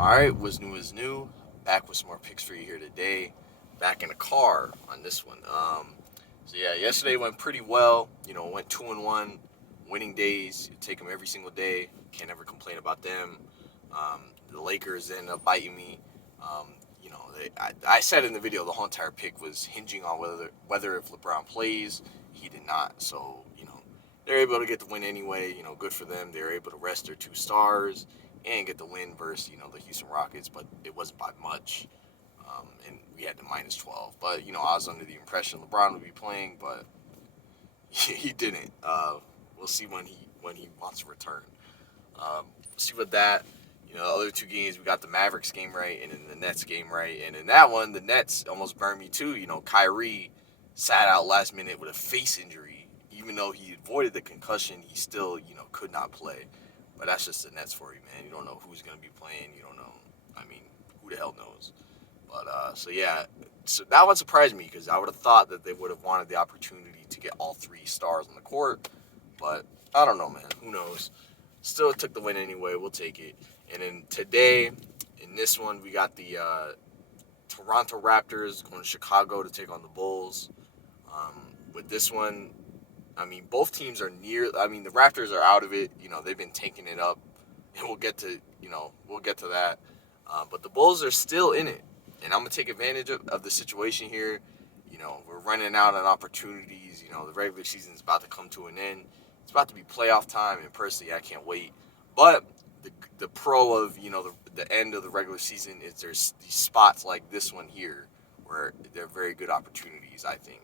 Alright, what's new is new. Back with some more picks for you here today. Back in the car on this one. Yesterday went pretty well. Went 2-1. Winning days, you take them every single day. Can't ever complain about them. The Lakers ended up biting me. I said in the video the whole entire pick was hinging on whether if LeBron plays. He did not. So, they're able to get the win anyway. Good for them. They were able to rest their two stars and get the win versus, the Houston Rockets, but it wasn't by much. And we had the minus 12. But, I was under the impression LeBron would be playing, but he didn't. We'll see when he wants to return. See what that. The other two games, we got the Mavericks game right and then the Nets game right. And in that one, the Nets almost burned me too. Kyrie sat out last minute with a face injury. Even though he avoided the concussion, he still, could not play. But that's just the Nets for you, man. You don't know who's going to be playing. You don't know. I mean, who the hell knows? But, so that one surprised me because I would have thought that they would have wanted the opportunity to get all three stars on the court. But I don't know, man. Who knows? Still took the win anyway. We'll take it. And then today, in this one, we got the Toronto Raptors going to Chicago to take on the Bulls. With this one, both teams are near. The Raptors are out of it. They've been taking it up, and we'll get to that. But the Bulls are still in it, and I'm gonna take advantage of the situation here. We're running out on opportunities. The regular season is about to come to an end. It's about to be playoff time, and personally, I can't wait. But the pro of the end of the regular season is there's these spots like this one here where they're very good opportunities, I think.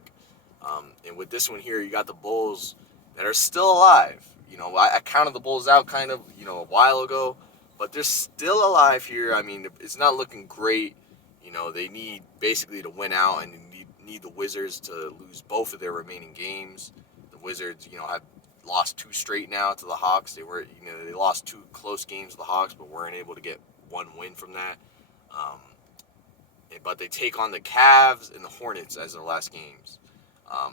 And with this one here, you got the Bulls that are still alive. I counted the Bulls out kind of, a while ago, but they're still alive here. It's not looking great. They need basically to win out and need the Wizards to lose both of their remaining games. The Wizards, have lost two straight now to the Hawks. They lost two close games to the Hawks, but weren't able to get one win from that. But they take on the Cavs and the Hornets as their last games.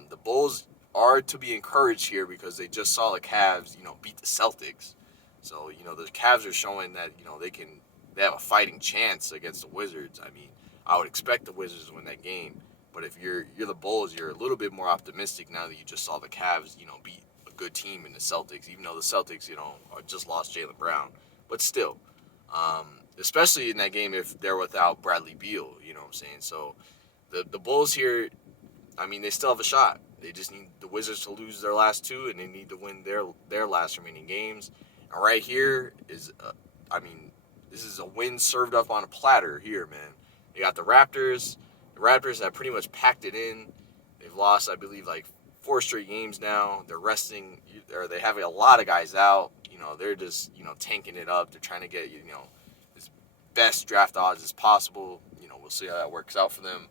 The Bulls are to be encouraged here because they just saw the Cavs, beat the Celtics. So, the Cavs are showing that, they have a fighting chance against the Wizards. I would expect the Wizards to win that game. But if you're the Bulls, you're a little bit more optimistic now that you just saw the Cavs, beat a good team in the Celtics, even though the Celtics, just lost Jaylen Brown. But still, especially in that game if they're without Bradley Beal, you know what I'm saying? So the Bulls here, they still have a shot. They just need the Wizards to lose their last two, and they need to win their last remaining games. And right here is, this is a win served up on a platter here, man. You got the Raptors. The Raptors have pretty much packed it in. They've lost, I believe, like 4 straight games now. They're resting, or they have a lot of guys out. They're just, tanking it up. They're trying to get, as best draft odds as possible. We'll see how that works out for them.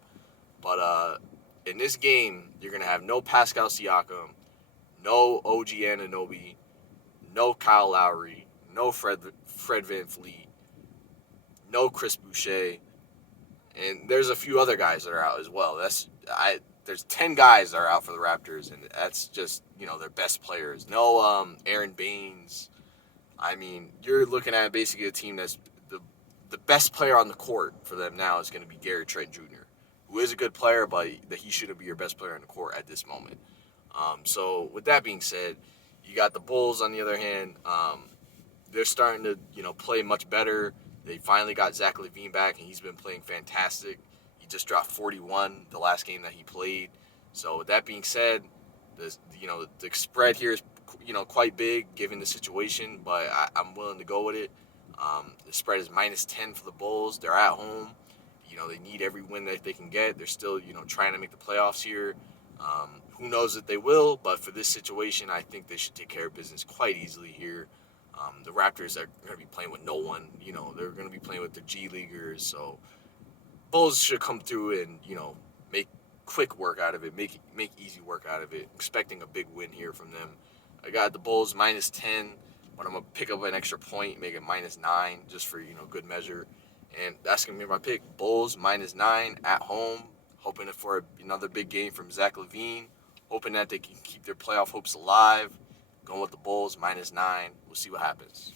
But in this game, you're going to have no Pascal Siakam, no OG Anunoby, no Kyle Lowry, no Fred VanVleet, no Chris Boucher, and there's a few other guys that are out as well. There's 10 guys that are out for the Raptors, and that's just, their best players. No Aaron Baines. You're looking at basically a team that's the best player on the court for them now is going to be Gary Trent Jr., who is a good player, but that he shouldn't be your best player on the court at this moment. So with that being said, you got the Bulls on the other hand. They're starting to, play much better. They finally got Zach LaVine back, and he's been playing fantastic. He just dropped 41 the last game that he played. So with that being said, the spread here is, quite big given the situation, but I'm willing to go with it. The spread is -10 for the Bulls. They're at home. They need every win that they can get. They're still, trying to make the playoffs here. Who knows if they will, but for this situation, I think they should take care of business quite easily here. The Raptors are going to be playing with no one. They're going to be playing with the G Leaguers. So Bulls should come through and, make quick work out of it, make easy work out of it. Expecting a big win here from them. I got the Bulls -10, but I'm going to pick up an extra point, make it -9 just for, good measure. And that's going to be my pick. Bulls -9 at home. Hoping for another big game from Zach LaVine. Hoping that they can keep their playoff hopes alive. Going with the Bulls -9. We'll see what happens.